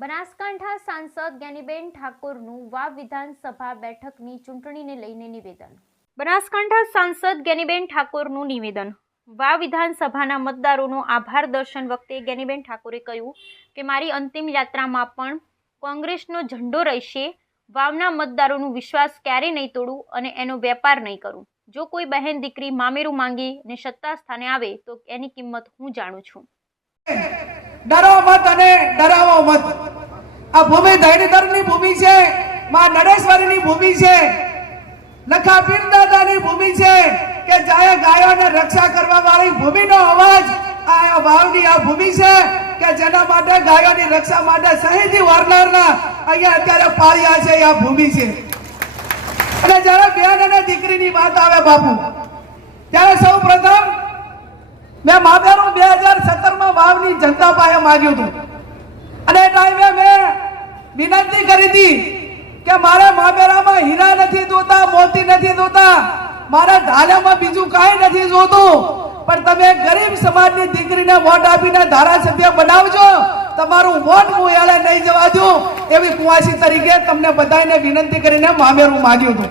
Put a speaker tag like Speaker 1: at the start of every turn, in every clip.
Speaker 1: બનાસકાંઠા સાંસદ જ્ઞાનીબેન ઠાકોરનું વાવ વિધાનસભા બેઠકની ચૂંટણીને લઈને નિવેદન. બનાસકાંઠા સાંસદ જ્ઞાનીબેન ઠાકોરનું નિવેદન. વાવ વિધાનસભાના મતદારોનો આભાર દર્શન વખતે જ્ઞાનીબેન ઠાકોરે કહ્યું કે, મારી અંતિમ યાત્રામાં પણ કોંગ્રેસનો ઝંડો રહેશે. વાવના મતદારોનું વિશ્વાસ ક્યારે નહીં તોડું અને એનો વેપાર નહીં કરું. જો કોઈ બહેન દીકરી મામેરું માંગી ને સત્તા સ્થાને આવે તો એની કિંમત હું જાણું છું.
Speaker 2: ડરો મત અને ડરાવો મત. આ ભૂમિ ધૈર્યધરની ભૂમિ છે. માં નડેશ્વરીની ભૂમિ છે. લખા પીર દાદાની ભૂમિ છે કે જાય ગાયોને રક્ષા કરવા વાળી ભૂમિનો અવાજ આ વાવની આ ભૂમિ છે કે જેના માટે ગાયોની રક્ષા માટે શહીદી વારનારના અહીંયા અત્યારે પાળ્યા છે, આ ભૂમિ છે. અને જ્યારે બેન અને દીકરીની વાત આવે બાપુ, ત્યારે સૌ પ્રથમ મેં મામેરું બે હજાર સત્તરમાં વાવની જનતા પાસે માગ્યું હતું. અને ટાઈમે મેં કરી હતી કે મારા મામેરામાં હીરા નથી જોતા મોતી નથી જોતા મારા ધાલામાં બીજું કાંઈ નથી જોતું પણ તમે ગરીબ સમાજની દીકરીને વોટ આપીને ધારાસભ્ય બનાવજો, તમારું વોટ હું એલે નહીં જવા દઉં એવી કુવાસી તરીકે તમને બધાને વિનંતી કરીને મામેરું માગ્યું હતું.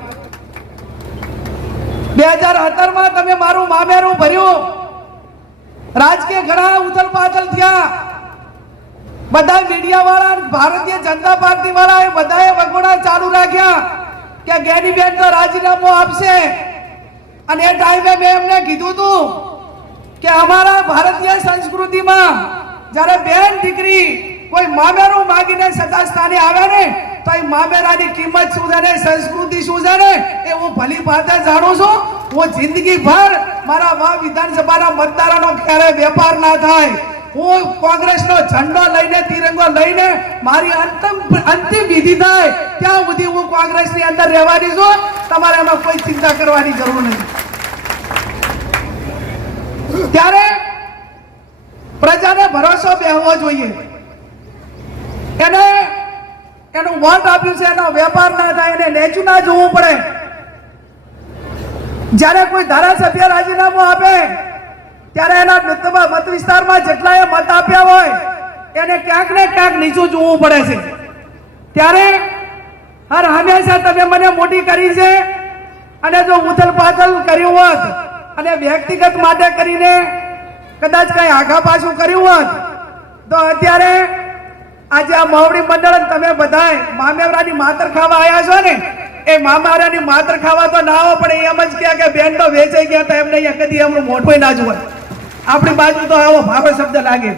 Speaker 2: બે હજાર સત્તરમાં તમે મારું મામેરું ભર્યું. રાજકીય ઘણા ઉથલ પાથલ થયા. બધા મીડિયા વાળા ભારતીય જનતા પાર્ટી વાળા બધાએ વગોડા ચાલુ રાખ્યા કે ગેનીબેન તો રાજીનામું આપશે. અને એ ટાઈમે મેં એમને કીધું હતું કે અમારા ભારતીય સંસ્કૃતિમાં જ્યારે બેન દીકરી કોઈ મામેરું માગીને સદા સ્થાને આવે ને, તો એ મામેરાની કિંમત શું છે ને, સંસ્કૃતિ શું છે ને, એ હું ભલી ભાતે જાણું છું. હું જિંદગીભર મારા વાવ વિધાનસભાના મતદારોનો ક્યારે વેપાર ના થાય. હું કોંગ્રેસનો ઝંડો લઈને, તિરંગો લઈને મારી અંતિમ અંતિમ વિધિ થાય, ત્યાં સુધી હું કોંગ્રેસની અંદર રહેવાની છું. તમારે એમાં કોઈ ચિંતા કરવાની જરૂર નથી. ત્યારે પ્રજાને ભરોસો બેહવો જોઈએ. એને, એનું વોટ આપ્યું છે, એનો વેપાર ના થાય, એને લેચું ના જોવું પડે. જ્યારે કોઈ ધારાસભ્ય રાજીનામું આપે, ત્યારે એના વિસ્તારમાં જેટલાએ મત આપ્યા હોય, એને ક્યાંક ને ક્યાંક નીચું જોવું પડે છે. ત્યારે હર હંમેશા તમે મને મોટી કરી છે અને જો ઉથલ પાથલ કર્યું હોત અને વ્યક્તિગત માટે કરીને કદાચ કઈ આઘા પાછું કર્યું હોત, તો અત્યારે આજે આ માવડી મંડળ તમે બધાય મામેવરાની માતર ખાવા આવ્યા છો ને, એ મામારાની માતર ખાવા તો ના આવો પણ એમ જ કે બેન તો વેચાઈ ગયા તો એમને અહીંયા કદી એમનું મોટું ના જોવા આપણી બાજુ તો આવો ભાવે શબ્દ લાગે.